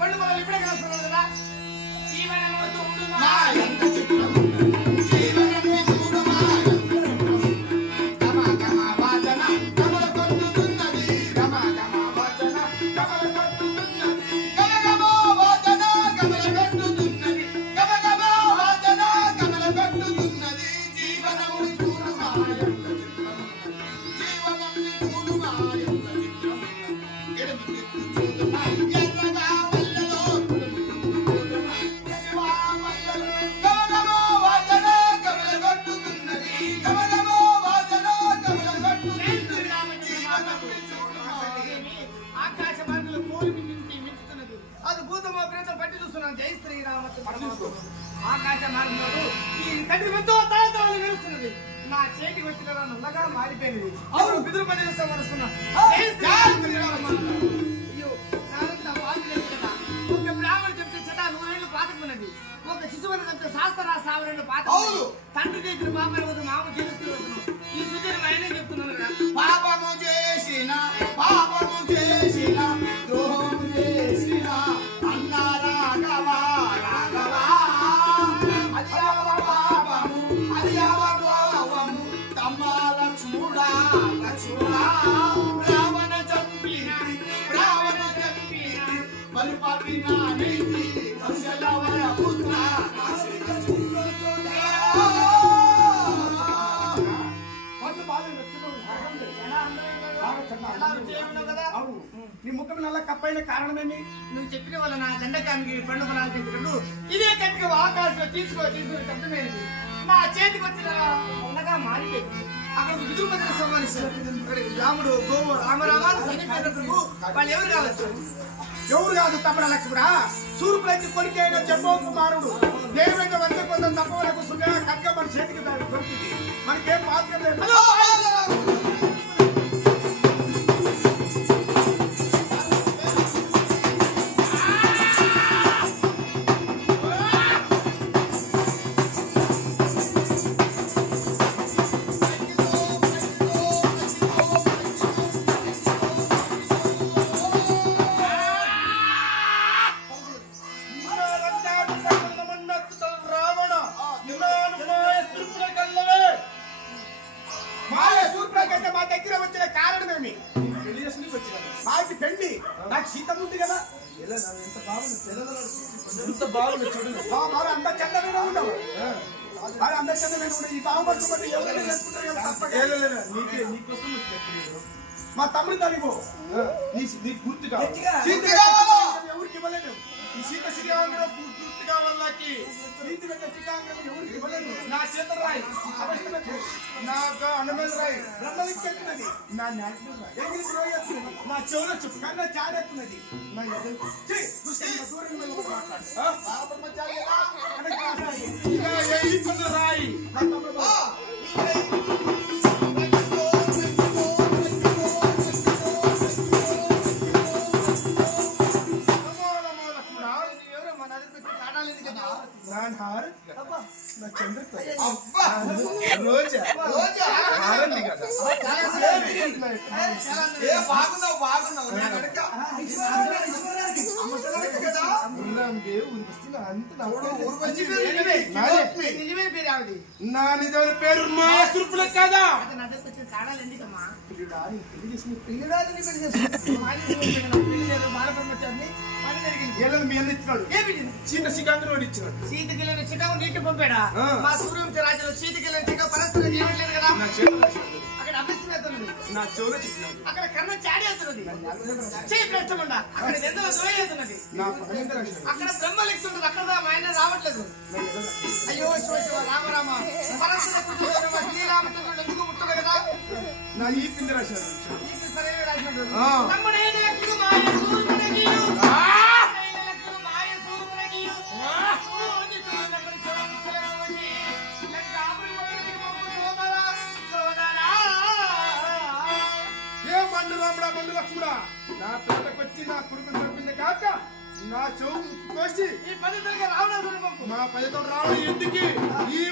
పండు పొలాలు ఇప్పుడే కాస్తున్నారు కదా జీవనము చూడుమా ఎంత చిత్రమున్నది జీవనము చూడుమా గమ గమ వాచన కమల కొట్టుతున్నది గమ గమ వాచన కమల కొట్టుతున్నది గమ గమ వాచన కమల కొట్టుతున్నది గమ గమ వాచన కమల కొట్టుతున్నది జీవనము చూడుమా ఎంత చిత్రమున్నది జీవనము చూడుమా ఎంత చిత్రమున్నది ఎడమి చూడుమా ఎర్రగా పల్లెలో చూడుమా శివా మల్లలు గమ వాచన కమల కొట్టుతున్నది గమ గమ వాచన కమల కొట్టుతున్నది జీవనము చూడుమా ఆకాశ మార్గంలో కోరి మించుతున్నది అది భూతమో ప్రేత పట్టి చూస్తున్నాను జై శ్రీరామచంద్ర ఆకాశ మార్గంలో ఈ కంటి ఎంతో తాళతాళం వేస్తున్నది నా చేతికి వచ్చిన నల్లగా మారిపోయినది అవును బిదురు పని వరుస్తున్నా అయ్యో నారంతా బాధ లేదు కదా ఒక బ్రాహ్మణుడు చెప్తే చట 100 ఏళ్ళు పాతకున్నది ఒక శిశువుని చెప్తే శాస్త్ర సావరణలు పాత తండ్రి చేసిన పాపని వద్దు మామ తెలుస్తూ ఈ సుధీర్ ఆయనే చెప్తున్నాను కదా పాపము చేసిన ద్రోహము చేసిన అన్న రాఘవ రాఘవ అద్యావ పాపము అద్యావ ద్రోహము తమ్మ లక్ష్ముడా లక్ష్ముడా రావణ చంపి బలి పాపి నానేది కౌశలవర పుత్ర నీ ముఖం నల్ల కప్పైన కారణమేమి నువ్వు చెప్పిన వల్ల నా దండకానికి పండు పొలాలు తెచ్చుకుంటూ ఇదే కట్టిగా ఆకాశంలో తీసుకొని శబ్దమైనది నా చేతికి వచ్చిన ఉన్నగా మారిపోయింది అక్కడ విదురుపతిని సంహరిస్తారు అక్కడ రాముడు గోవు రామరామాలు సంగీతకు వాళ్ళు ఎవరు కావచ్చు ఎవరు కాదు తమ్ముడ లక్ష్మణ సూర్యులకి కొడుకు అయిన జంబో కుమారుడు దేవేంద్ర వంద కోసం తప్పవలకు సున్నా కనుక మన చేతికి దొరికింది మనకేం పాత్ర లేదు నాకు సీతం ఉంది కదా ఎంత బాగుంది చూడు అంత చందమే ఉండవు అంత చందమే ఉండవు ఈ సాంబార్ మా తమ్ముడు దానిపో నీ గుర్తుగా ఎవరికి ఇవ్వలేదు ఈ సీత శ్రీరాముడు గుర్తుగా వాళ్ళకి సీత ఎవరికి ఇవ్వలేదు నా చేత రాయి నాకు అన్నమేలు రాయి బ్రహ్మలికి పెట్టినది నా ఎంగిలి రాయి వచ్చినది నా చెవులో చెప్పు కన్నా చాడెత్తున్నది నా రాయి నా నిజమైన పేరు మాయసూర్పుల కదా సీత సికాంధ్రుడు ఇచ్చినాడు సీతకిల్లని చికావు నీటి పంపాడా మా సూర్యుడి రాజులో సీతకిల్లని చికావు పరస్పరం చేయట్లేదు కదా అక్కడ అభిస్తున్నది నా చెవులో చెప్పినాడు అక్కడ కర్ణ చాడి అవుతున్నది చేయి పెట్టకుండా అక్కడ ఎంతలో దోయ అవుతున్నది అక్కడ బ్రహ్మ లెక్కుంటుంది అక్కడ మా ఆయన రావట్లేదు అయ్యో శివ శివ రామ రామ పరస్పర శ్రీరామచంద్రుడు ఎందుకు ముట్టదు కదా నా ఈ పిండి రాశాడు సరే రాశాడు తమ్ముడే మాయ సూర్యుడికి బండు లక్ష్ముడా నా తోటకు వచ్చి నా కొడుకు చంపింది కాక నా చెవు కోసి ఈ 10 తరగతి రావడం మా 10 రావడం ఎందుకు ఈ